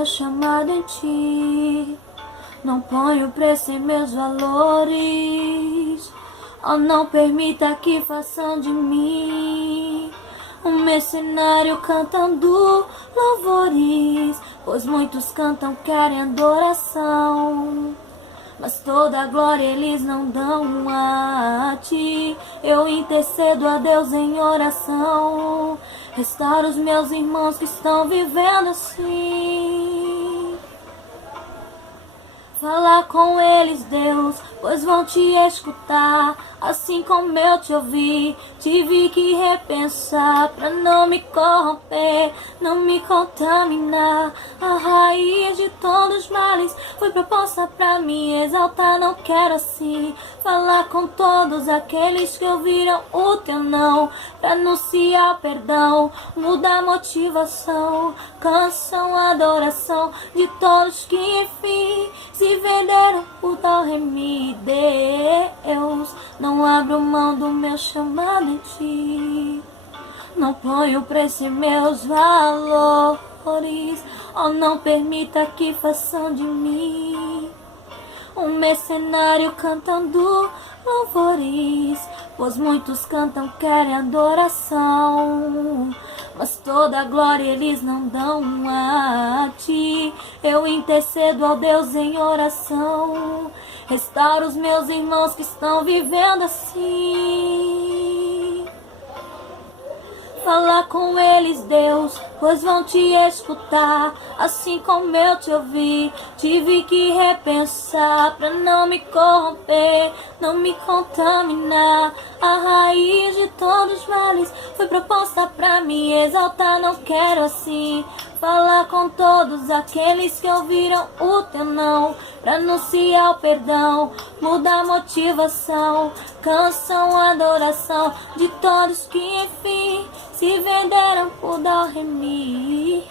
meu chamado em ti. Não ponho preço em meus valores. Oh, não permita que façam de mim um mercenário cantando louvores, pois muitos cantam, querem adoração, mas toda a glória eles não dão a ti. Eu intercedo a Deus em oração. Restaura os meus irmãos que estão vivendo assim. Fala com eles, Deus, pois vão te escutar. Assim como eu te ouvi, tive que repensar pra não me corromper, não me contaminar. A raiz de todos os males foi proposta pra me exaltar. Não quero assim falar com todos aqueles que ouviram o teu não, pra anunciar perdão, mudar a motivação, canção, adoração de todos que enfim se venderam por tal remi. Deus, não abro mão do meu chamado em ti. Não ponho preço em meus valores. Oh, não permita que façam de mim um mercenário cantando louvores, pois muitos cantam, querem adoração, mas toda a glória eles não dão a ti. Eu intercedo ao Deus em oração. Restaura os meus irmãos que estão vivendo assim. Fala com eles, Deus, pois vão te escutar. Assim como eu te ouvi, tive que repensar pra não me corromper, não me contaminar. A raiz de todos os males foi proposta pra me exaltar. Não quero assim falar com todos aqueles que ouviram o teu não, pra anunciar o perdão, mudar a motivação, canção, adoração de todos que enfim se venderam por dar remi.